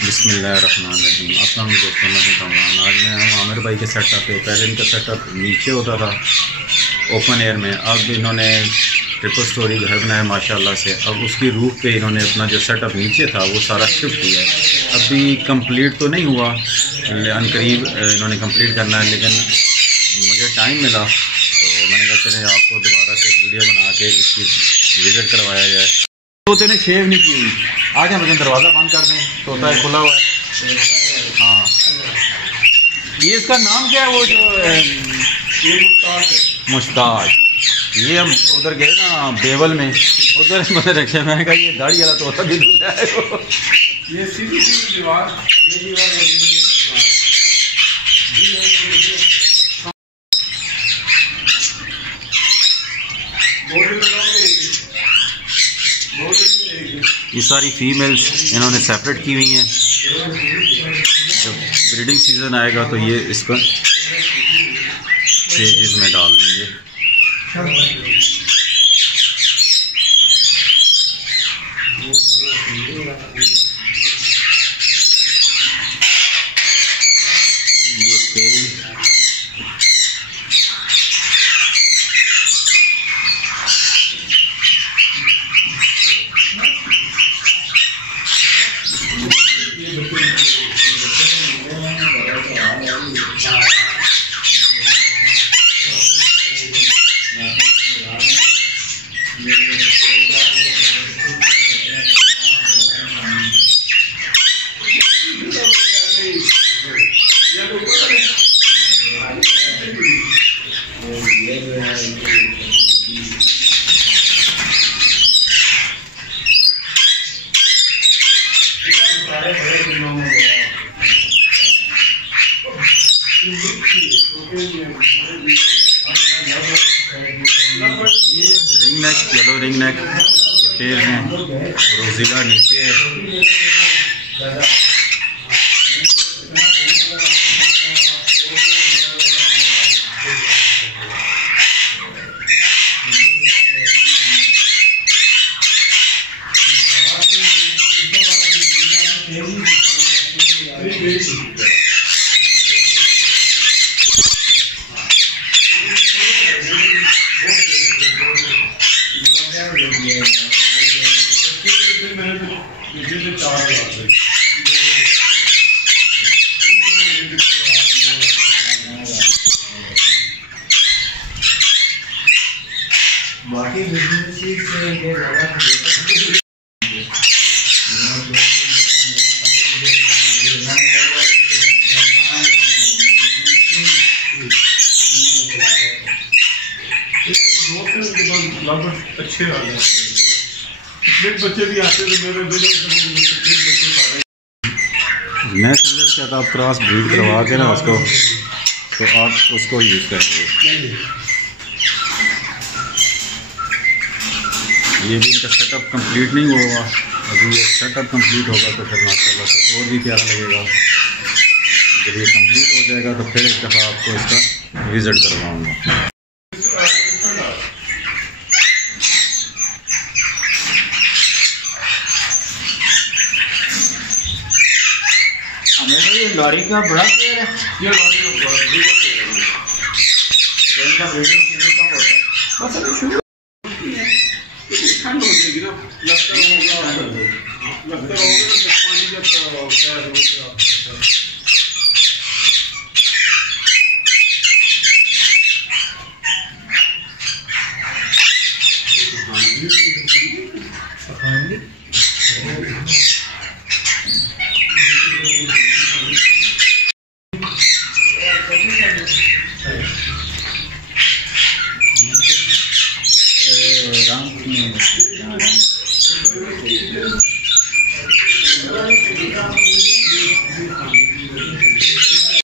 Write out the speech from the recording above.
बिस्मिल्लाहिर्रहमानिर्रहीम। अस्सलाम वालेकुम दोस्तों, मैं हूं कमरान। आज मैं हूं आमिर भाई के सेटअप पे। पहले इनका सेटअप नीचे होता था ओपन एयर में, अब इन्होंने ट्रिपल स्टोरी घर बनाया माशाल्लाह से। अब उसकी रूफ पे इन्होंने अपना जो सेटअप नीचे था वो सारा शिफ्ट किया है। अभी कंप्लीट तो नहीं हुआ, अनकरीब इन्होंने कंप्लीट करना है, लेकिन मुझे टाइम मिला तो मैंने कहा चले आपको दोबारा से एक वीडियो बना के इसकी विज़िट करवाया जाए। तोते ने शेव नहीं की, आ जाए बच्चे दरवाज़ा बंद कर दें, तोता है खुला हुआ है। हाँ, ये इसका नाम क्या है? वो जो मुश्ताक। ये हम उधर गए ना बेवल में, उधर पता रखे, मैंने कहा ये दाढ़ी वाला तोता भी दूल्हा है। ये सीधी दीवार, ये सारी फीमेल्स इन्होंने सेपरेट की हुई हैं। जब ब्रीडिंग सीज़न आएगा तो ये इसको केजेस में डाल देंगे। ये पेयरिंग ये ring neck, yellow ring neck के पेड़ हैं, रोज़िला नीचे है। बाकी अच्छे आ गए, बच्चे भी आते थे मेरे बच्चे। मैं समझ चाहता आप क्रॉस ब्रीड करवा के ना उसको, तो आप उसको यूज़ करेंगे। ये भी इनका सेटअप कंप्लीट नहीं हुआ, अभी ये सेटअप कंप्लीट होगा तो फिर माशाल्लाह से और भी प्यारा लगेगा। जब ये कंप्लीट हो जाएगा तो फिर एक दफ़ा आपको इसका विज़िट करवाऊँगा। ये लॉरी का बड़ा पेड़ है, ये लॉरी का बड़ा पेड़ है। इनका ब्रीडिंग सीजन कब होता है? बस अभी शुरू होती है, ठंड हो जाएगी ना, लगता होगा तो पानी जब रंग